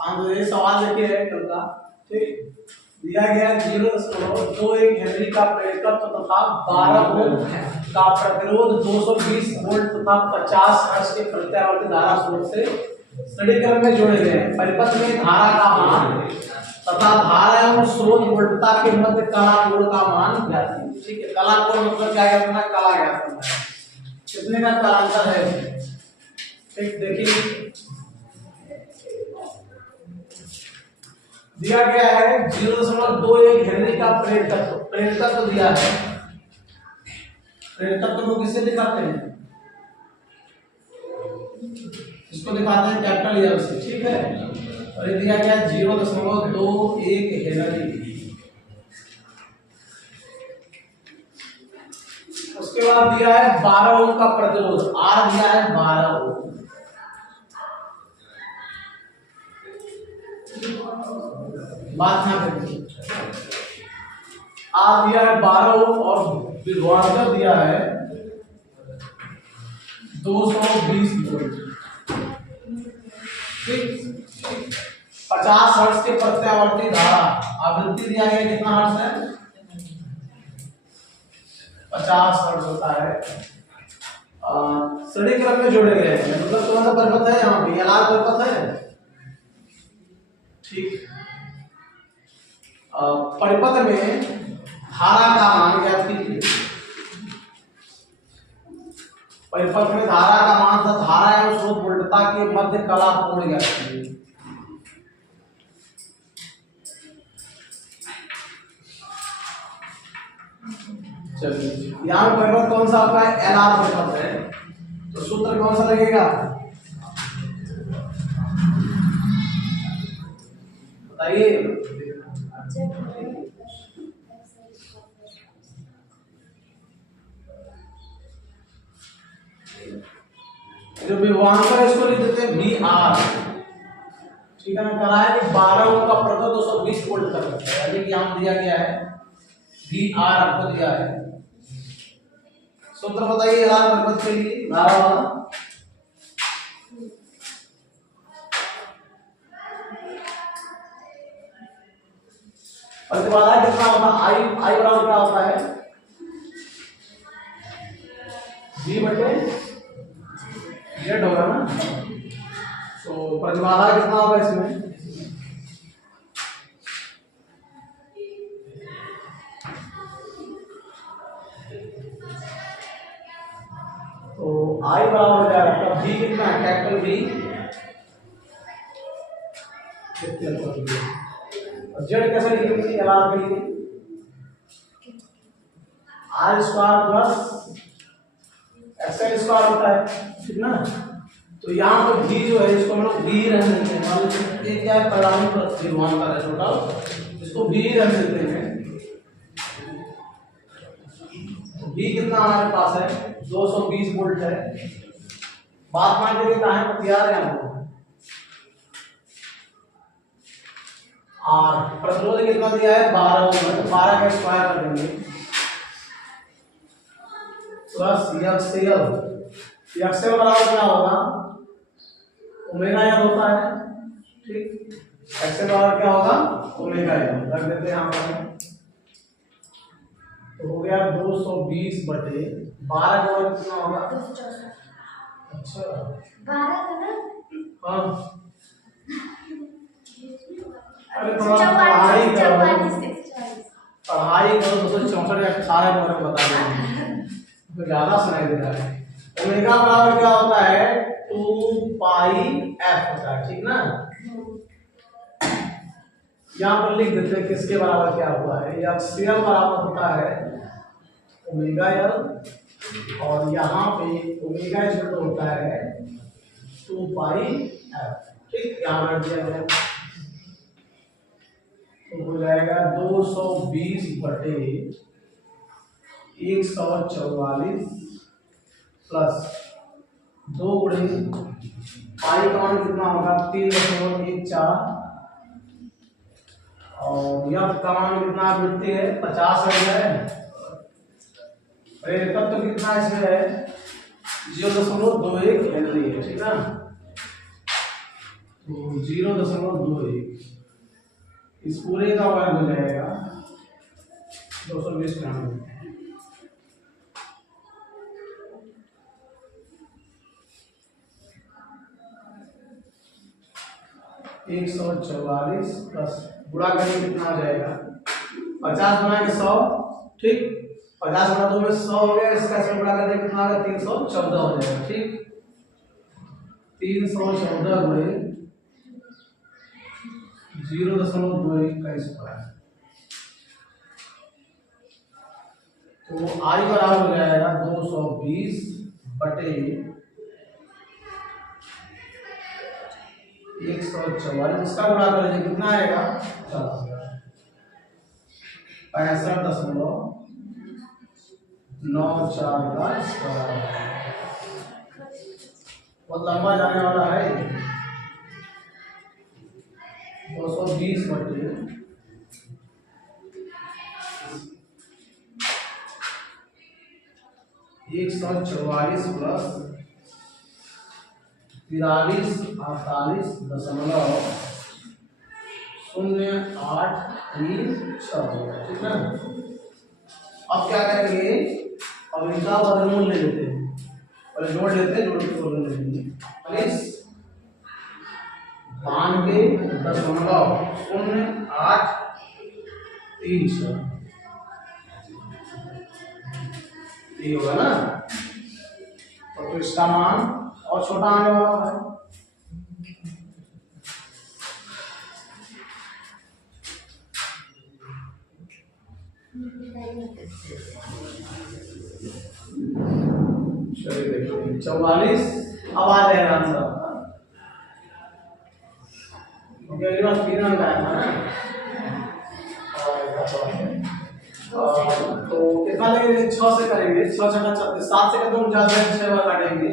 तो ये सवाल देखिए है कल का, ठीक। दिया गया 0.21 हेनरी का प्रेरकत्व तथा 12 ओम का प्रतिरोध 220 वोल्ट तथा 50 हर्ट्ज के प्रत्यावर्ती धारा स्रोत से श्रेणी क्रम में जोड़े गए हैं। परिपथ में धारा का मान तथा धारा एवं स्रोत वोल्टता के मध्य कला कोण का मान ज्ञात है। ठीक है, कला कोण मतलब क्या करना है, कला ज्ञात करना है। कितने का कलांतर है, ठीक। देखिए दिया गया है 0.21 हेनरी का प्रेरकत्व दिया है। प्रेरकत्व को किससे दिखाते हैं, इसको दिखाते हैं कैपिटल एल से, ठीक है। और ये दिया गया 0.21 हेनरी। उसके बाद दिया है 12 ओम का प्रतिरोध, आर दिया है 12 ओम। बात ध्यान रखिए, आर दिया है 12 ओम और विभवांतर दिया है 220 वोल्ट, ठीक। 50 हर्ट्ज के प्रत्यावर्ती धारा, आवृत्ति दिया गया कितना हर्ट्ज है, 50 हर्ट्ज होता है। श्रेणी क्रम में जोड़े गए हैं, मतलब कौन सा परिपथ है, यहाँ पे एलआर परिपथ है, ठीक। परिपथ में धारा का मान ज्ञात कीजिए। परिपथ में धारा का मान तथा धारा एवं स्रोत वोल्टता के मध्य कला कोण ज्ञात कीजिए। चलिए, यहाँ परिपथ कौन सा होता है, एलआर परिपथ है, तो सूत्र कौन सा लगेगा, बताइए। जो विभवांतर है इसको लिख देते हैं वी आर, ठीक है ना। करा है कि 12 ओम का प्रतिरोध 220 वोल्ट तक है, यानी कि यहाँ दिया गया है वी आर, आपको दिया है। सूत्र बताइए एलआर परिपथ के लिए, धारा वाला। प्रतिबाधा कितना होता है, आई आई बराबर क्या होता है, V बटे Z होगा ना। तो प्रतिबाधा कितना होगा इसमें, तो I बराबर हो जाएगा आपका V कितना है, कैपिटल V, और Z कैसे लिखेंगे एलआर के लिए, R square plus XL square होता है, ठीक ना। तो यहाँ पर V जो है इसको हम लोग V रहने देते हैं, मान लीजिए ये क्या है, परिणामी विभवांतर है टोटल, इसको V रहने देते हैं। V कितना हमारे पास है, 220 वोल्ट है। बात मान लीजिए कहाँ है, याद है हमको, और प्रतिरोध कितना दिया है, 12 ओम, 12 का स्क्वायर कर देंगे प्लस एक्सएल बराबर क्या होगा, ओमेगा एल होता है, ठीक। एक्सएल बराबर क्या होगा, ओमेगा एल रख देते हैं यहाँ पर। तो हो गया 220 बटे 12 का वर्ग कितना होगा, 264। अच्छा 12 का ना, हाँ। अरे थोड़ा पढ़ाई करो 264 या 18 के बारे में बता देंगे, तो ज्यादा सुनाई दे रहा है। ओमेगा बराबर क्या होता है, 2 पाई एफ होता है, ठीक ना। यहाँ पर लिख देते हैं किसके बराबर क्या हुआ है, एक्सएल बराबर होता है ओमेगा एल, और यहाँ पे ओमेगा इक्वल होता है 2 पाई एफ, ठीक। यहाँ रख दिया गया, तो हो जाएगा 220 बटे 144 प्लस 2 गुणे पाई का मान कितना होगा, 3.14, और यह का मान कितना आवृत्ति है, 50 है। प्रेरकत्व तो कितना इसमें है, 0.21 हेनरी है, ठीक ना। तो 0.21 इस पूरे का वर्ग हो जाएगा 220 ग्राम। 144 प्लस गुणा करेंगे कितना आ जाएगा 50 गुणा के 100, ठीक। 50 गुणा 2 में 100 हो गया, इसका से गुणा करके कितना आ गया 314 हो जाएगा, ठीक। 314 गुणे 0.21 का स्क्वायर, तो आई बराबर हो जाएगा 220 बटे 144, इसका गुणा करेंगे कितना आएगा 65.94 का स्क्वायर। बहुत लंबा जाने वाला है। 220 बटे 144 प्लस 43.0836, ठीक है। अब क्या करेंगे, अब इनका वर्गमूल ले लेते हैं, पहले जोड़ लेते हैं, जोड़ के वर्गमूल ले लेंगे। 92.0836 ये होगा ना। तो इसका मान और छोटा आने वाला है, चलिए देखिए 44। अब आ जाएगा आंसर, क्योंकि अगली बार 3 अंक आया था ना। तो कितना लगेगा, 6 से करेंगे, 6 छक्का 36, 7 से कदम ज्यादा है, 6 बार काटेंगे,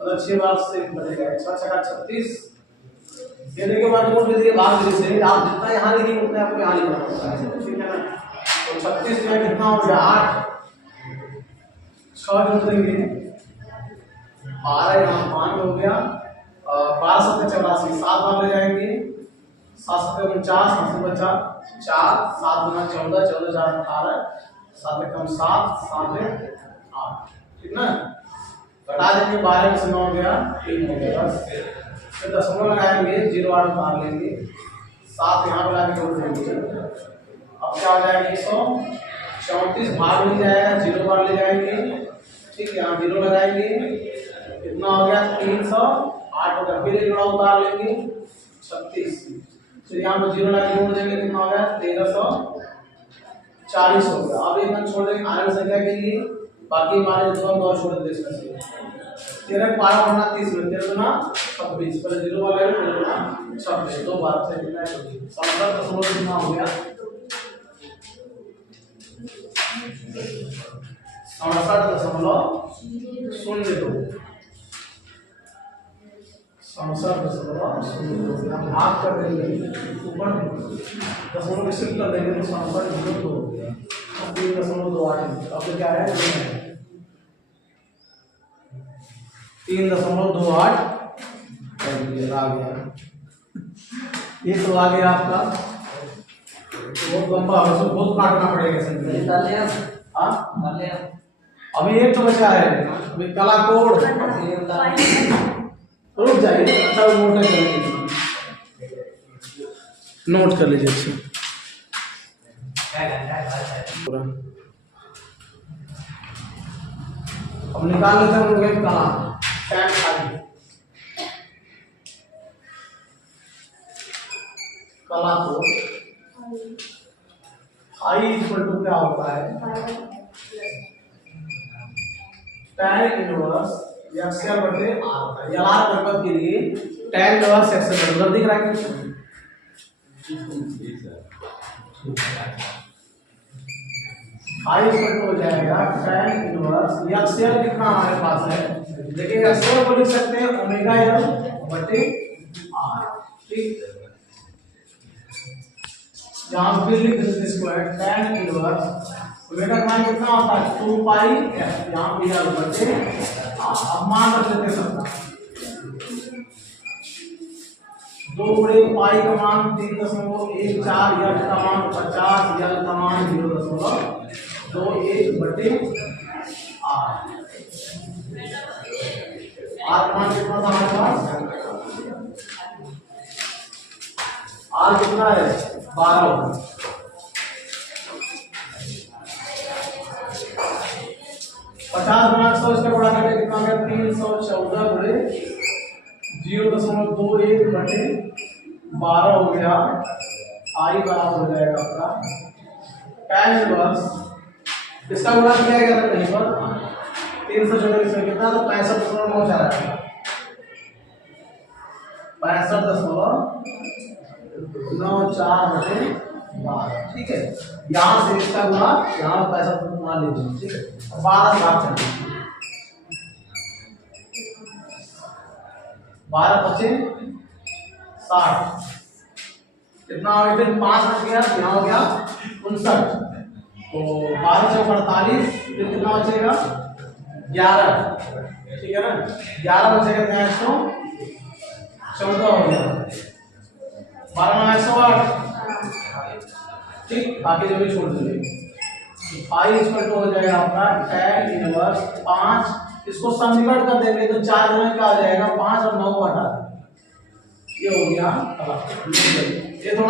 मतलब 6 बार से बचेगा 6 छक्का 36। ये देखिए वर्गमूल में देखिए भाग दीजिए, आप जितना यहाँ लिखेंगे उतना आपको यहाँ लिखना होगा, ठीक है ना। तो 36 में कितना हो गया 8, 6 जोड़ देंगे 12, यहाँ 5 हो गया, 12 7 84, 7 बार ले जाएंगे, 7 7 49, 7 बचा 4, 7 गुना 14, 14 4 18, 7 कम 7, 7 8, ठीक ना। घटा देंगे 12 में से 9 गया 3 हो गया, बस फिर दशमलव लगाएंगे 0.8 उतार लेंगे, 7 यहाँ पे लाके जोड़ देंगे। अब क्या हो जाएगा 134 भाग मिल जाएगा, 0 बार ले जाएंगे, ठीक है, यहाँ 0 लगाएंगे, कितना हो गया 308 हो गया, फिर 1 जोड़ा उतार लेंगे 36, फिर यहाँ पर 0 लगा जोड़ देंगे, कितना हो गया 1340 हो गया। अब एक अंक छोड़ देंगे आने संख्या के लिए, बाकी हमारे 2 अंक और छोड़ देते इसमें से। 13 12 गुना 30 में 13 गुना 26, पहले 0 बार ले 13 गुना 26, 2 बार से कितना है 67 कितना हो गया 67.02, 67.02 भाग कर देंगे ऊपर दशमलव में शिफ्ट कर देंगे तो 67.02 हो गया। 3.28, अब तो क्या है 3.28 आ गया। ये तो आ गया आपका, बहुत लंबा है, उसको बहुत काटना पड़ेगा संख्या। हाँ अभी एक तो बचा है, अभी कला कोड रुक जाइए, अच्छा नोट कर लीजिए, नोट कर लीजिए अच्छा। अब निकाल लेते हैं हम लोग कला टैन खाली कला को आई इक्वल टू क्या होता है tan इनवर्स एक्सएल बटे आर होता है। ये आर परिपथ के लिए tan इनवर्स एक्सएल बटे दिख रहा है कि आई इक्वल टू हो जाएगा tan इनवर्स एक्सएल कितना हमारे पास है, देखिए एक्सएल को लिख सकते हैं ओमेगा एल बटे आर, ठीक। यहाँ पे लिख देते स्क्वायर tan इनवर्स ओमेगा का मान कितना होता है 2 पाई f, यहाँ पे एल बटे आर। अब मान रख लेते हैं सबका 2 गुणे पाई का मान 3.14, यल का मान 50, यल का मान 0.21 बटे आर। आर का मान कितना था हमारे पास? आर कितना है? 12। 50 गुना 100 इसका गुणा करके कितना आ गया? 314 गुणे 0.21 बटे 12 हो गया। आई बराबर हो जाएगा आपका tan इनवर्स, इसका गुणा किया गया था कहीं पर 314 इसमें कितना? तो 65.9 जा रहा है, 65.94 बटे 12। ठीक है, यहाँ से इसका गुणा यहाँ 65 मान लीजिए। ठीक है, 12 से भाग करेंगे, 12 25 60 कितना हो गया? फिर 5 बच गया, यहाँ हो गया 59। तो 12 से 48, फिर कितना बचेगा? 11। ठीक है ना, 11 बचेगा तो 114 हो गया, 12 108। ठीक, बाकी जो भी छोड़ देंगे। पाई इक्वल टू हो जाएगा आपका tan इनवर्स 5, इसको समीकरण कर देंगे तो 4 गुना क्या आ जाएगा? 5 और 9 को हटा देंगे, ये हो गया। ये थोड़ा